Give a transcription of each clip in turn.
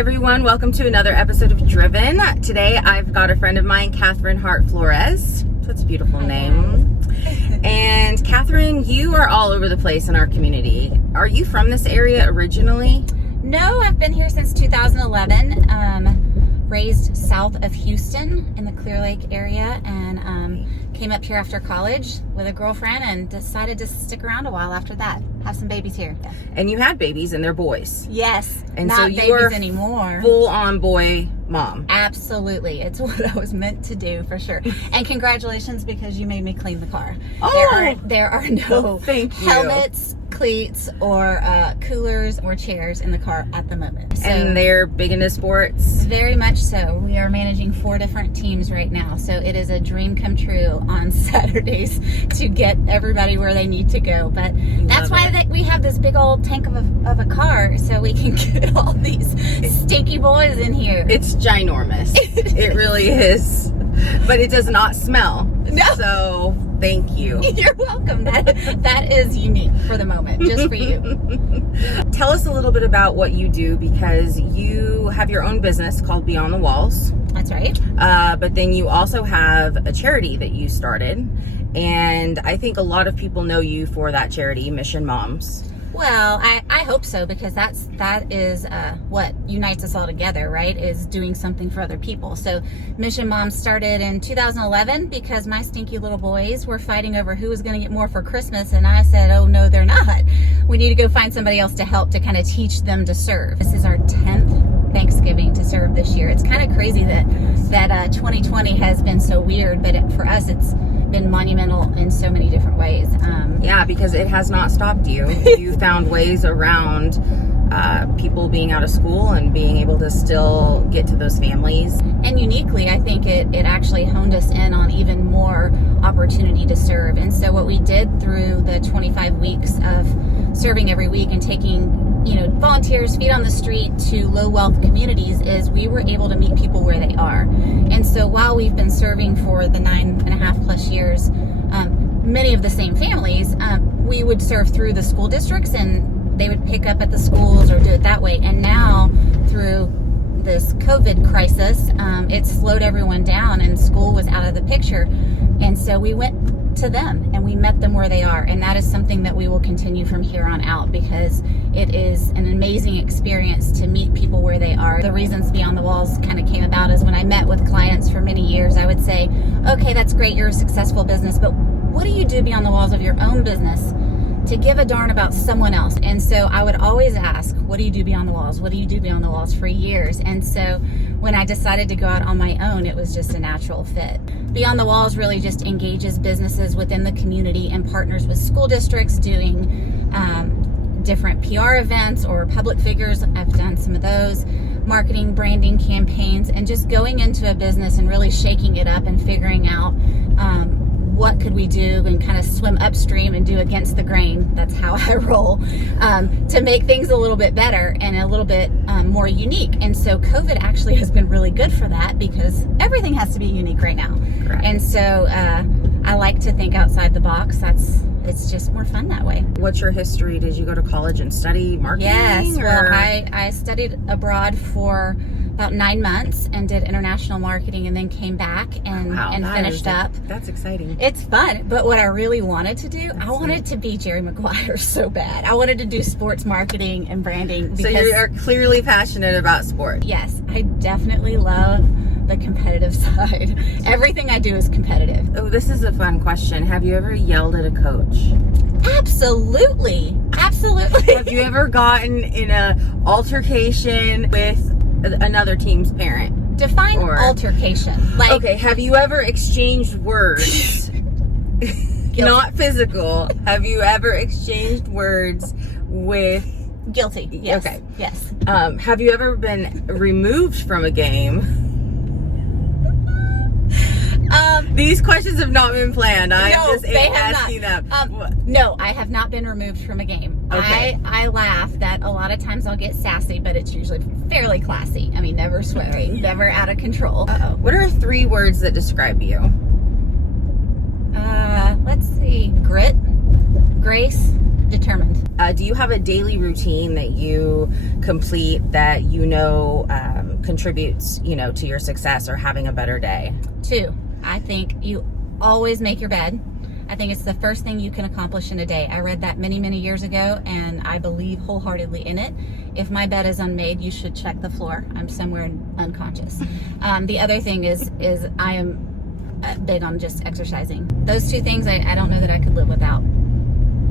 everyone, welcome to another episode of Driven. Today I've got a friend of mine, Kathryn Hart Flores. That's a beautiful name. And Kathryn, you are all over the place in our community. Are you from this area originally? No, I've been here since 2011. Raised south of Houston in the Clear Lake area, and came up here after college with a girlfriend and decided to stick around a while after that. Have some babies here. Yeah. And you had babies and they're boys. Yes. And not so you babies are anymore. Full-on boy mom. Absolutely. It's what I was meant to do for sure. And congratulations, because you made me clean the car. Oh, there are no thank you. helmets, cleats, or coolers or chairs in the car at the moment. So, and they're big into sports? Very much so. We are managing 4 different teams right now. So it is a dream come true on Saturdays to get everybody where they need to go. But that's why we have this big old tank of a car, so we can get all these stinky boys in here. It's ginormous. It really is. But it does not smell. No. So thank you. You're welcome. That is unique for the moment, just for you. Tell us a little bit about what you do, because you have your own business called Beyond the Walls. That's right. But then you also have a charity that you started. And I think a lot of people know you for that charity, Mission Moms. Well, I hope so, because that is what unites us all together, right? Is doing something for other people. So Mission Moms started in 2011 because my stinky little boys were fighting over who was going to get more for Christmas, and I said, oh no, they're not. We need to go find somebody else to help to kind of teach them to serve. This is our 10th Thanksgiving to serve this year. It's kind of crazy that 2020 has been so weird, but for us it's been monumental in so many different ways. Yeah, because it has not stopped you. You found ways around people being out of school and being able to still get to those families. And uniquely, I think it actually honed us in on even more opportunity to serve. And so what we did through the 25 weeks of serving every week and taking volunteers, feet on the street to low wealth communities, is we were able to meet people where they are. And so while we've been serving for the 9.5+ years, many of the same families, we would serve through the school districts, and they would pick up at the schools or do it that way. And now through this COVID crisis, it slowed everyone down and school was out of the picture. And so we went to them and we met them where they are. And that is something that we will continue from here on out, because it is an amazing experience to meet people where they are. The reasons Beyond the Walls kind of came about is when I met with clients for many years, I would say, okay, that's great, you're a successful business, but what do you do beyond the walls of your own business to give a darn about someone else? And so I would always ask, what do you do beyond the walls? What do you do beyond the walls, for years? And so when I decided to go out on my own, it was just a natural fit. Beyond the Walls really just engages businesses within the community and partners with school districts doing different PR events or public figures. I've done some of those, marketing, branding campaigns, and just going into a business and really shaking it up and figuring out what could we do, and kind of swim upstream and do against the grain. That's how I roll, to make things a little bit better and a little bit more unique. And so COVID actually has been really good for that, because everything has to be unique right now. Correct. And so I like to think outside the box. It's just more fun that way. What's your history? Did you go to college and study marketing? Yes, well, I studied abroad for about 9 months and did international marketing, and then came back and finished up. That's exciting. It's fun, but what I really wanted to do, I wanted to be Jerry Maguire so bad. I wanted to do sports marketing and branding. So you are clearly passionate about sport. Yes, I definitely love the competitive side. Everything I do is competitive. Oh, this is a fun question. Have you ever yelled at a coach? Absolutely. Have you ever gotten in an altercation with another team's parent? Define altercation. Okay, have you ever exchanged words? Not physical. Have you ever exchanged words with... Guilty. Yes. Okay. Yes. Have you ever been removed from a game? These questions have not been planned. I'm just asking them. No, I have not been removed from a game. Okay. I laugh that a lot of times I'll get sassy, but it's usually fairly classy. I mean, never swearing, never out of control. What are 3 words that describe you? Let's see. Grit, grace, determined. Do you have a daily routine that you complete that contributes, to your success or having a better day? 2. I think you always make your bed. I think it's the first thing you can accomplish in a day. I read that many, many years ago, and I believe wholeheartedly in it. If my bed is unmade, you should check the floor. I'm somewhere unconscious. The other thing is I am big on just exercising. Those 2 things I don't know that I could live without.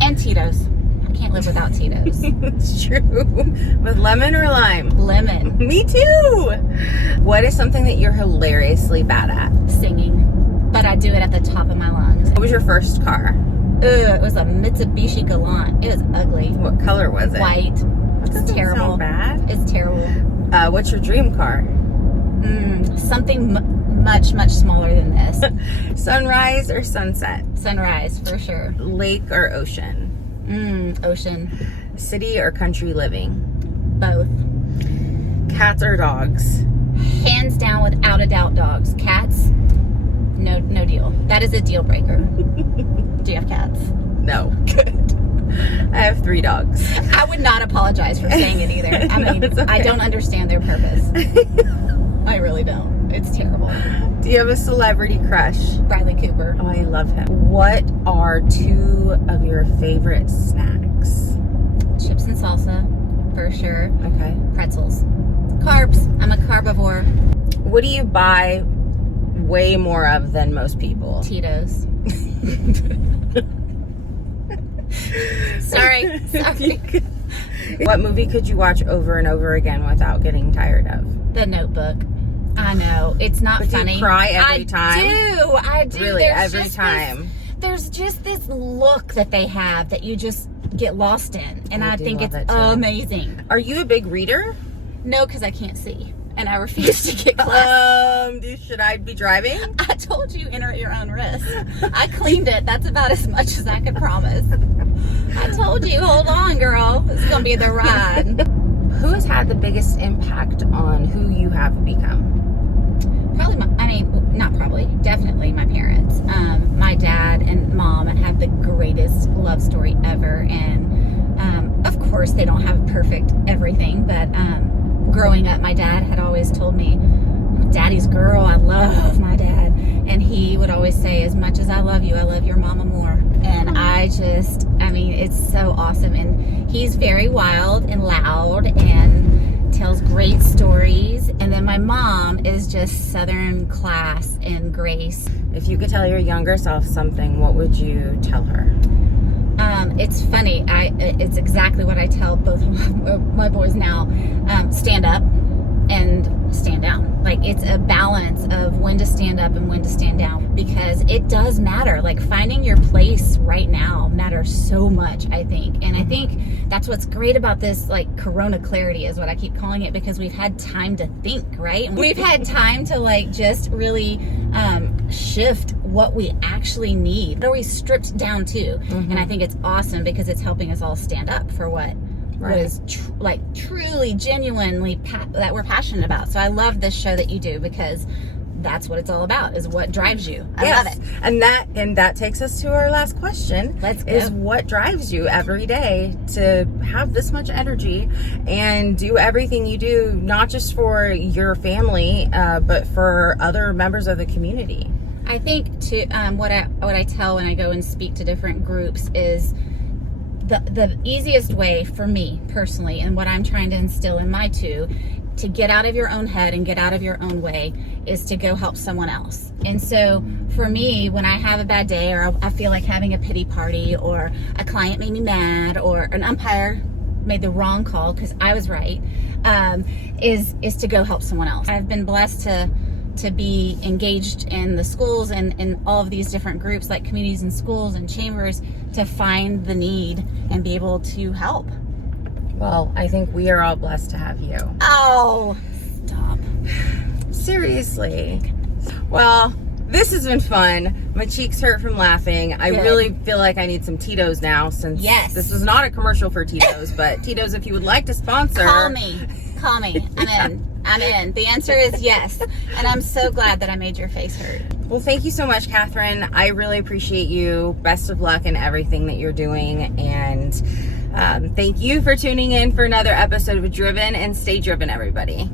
And Tito's. I can't live without Tito's. It's true. With lemon or lime? Lemon. Me too. What is something that you're hilariously bad at? Singing. But I do it at the top of my lungs. What was your first car? It was a Mitsubishi Galant. It was ugly. What color was it? White. It's terrible. Sound bad. It's terrible. What's your dream car? Something much, much smaller than this. Sunrise or sunset? Sunrise, for sure. Lake or ocean? Ocean. City or country living? Both. Cats or dogs? Hands down, without a doubt, dogs. Cats, no deal. That is a deal breaker. Do you have cats? No. Good. I have 3 dogs. I would not apologize for saying it either. I mean, Okay. I don't understand their purpose. I really don't. It's terrible. Do you have a celebrity crush? Bradley Cooper. Oh, I love him. What are 2 of your favorite snacks? Chips and salsa, for sure. Okay. Pretzels. Carbs. I'm a carbivore. What do you buy way more of than most people? Tito's. Sorry. What movie could you watch over and over again without getting tired of? The Notebook. I know. It's not But funny. you cry every time? I do. Really, There's every just time? There's just this look that they have that you just get lost in. And I do think love it's it, too. amazing. Are you a big reader? No, because I can't see. And I refuse to get glasses. Should I be driving? I told you, enter at your own risk. I cleaned it. That's about as much as I could promise. I told you, hold on, girl. This is going to be the ride. Who has had the biggest impact on who you have become? Definitely my parents. My dad and mom have the greatest love story ever. And of course, they don't have perfect everything, but growing up, my dad had always told me, I'm daddy's girl. I love my dad. And he would always say, as much as I love you, I love your mama more. And it's so awesome. And he's very wild and loud and tells great stories. And then my mom is just Southern class and grace. If you could tell your younger self something, what would you tell her? It's funny. It's exactly what I tell both of my boys now. Stand up and stand down. Like, it's a balance of when to stand up and when to stand down, because it does matter. Like, finding your place right now matters so much, I think. And I think that's what's great about this, like, Corona clarity is what I keep calling it, because we've had time to think, right? We've had time to, like, just really shift what we actually need. What are we stripped down to? And I think it's awesome because it's helping us all stand up for what is truly, genuinely that we're passionate about. So I love this show that you do, because that's what it's all about, is what drives you. I love it. And that takes us to our last question. Let's go. Is what drives you every day to have this much energy and do everything you do, not just for your family, but for other members of the community? I think what I tell when I go and speak to different groups is the easiest way for me personally, and what I'm trying to instill in my two, to get out of your own head and get out of your own way, is to go help someone else. And so for me, when I have a bad day, or I feel like having a pity party, or a client made me mad, or an umpire made the wrong call because I was right, is to go help someone else. I've been blessed to be engaged in the schools and in all of these different groups, like communities and schools and chambers, to find the need and be able to help. Well, I think we are all blessed to have you. Oh, stop. Seriously. Well, this has been fun. My cheeks hurt from laughing. I really feel like I need some Tito's now, since this was not a commercial for Tito's, but Tito's, if you would like to sponsor. Call me. I'm in. The answer is yes. And I'm so glad that I made your face hurt. Well, thank you so much, Kathryn. I really appreciate you. Best of luck in everything that you're doing. And Thank you for tuning in for another episode of Driven, and stay driven, everybody.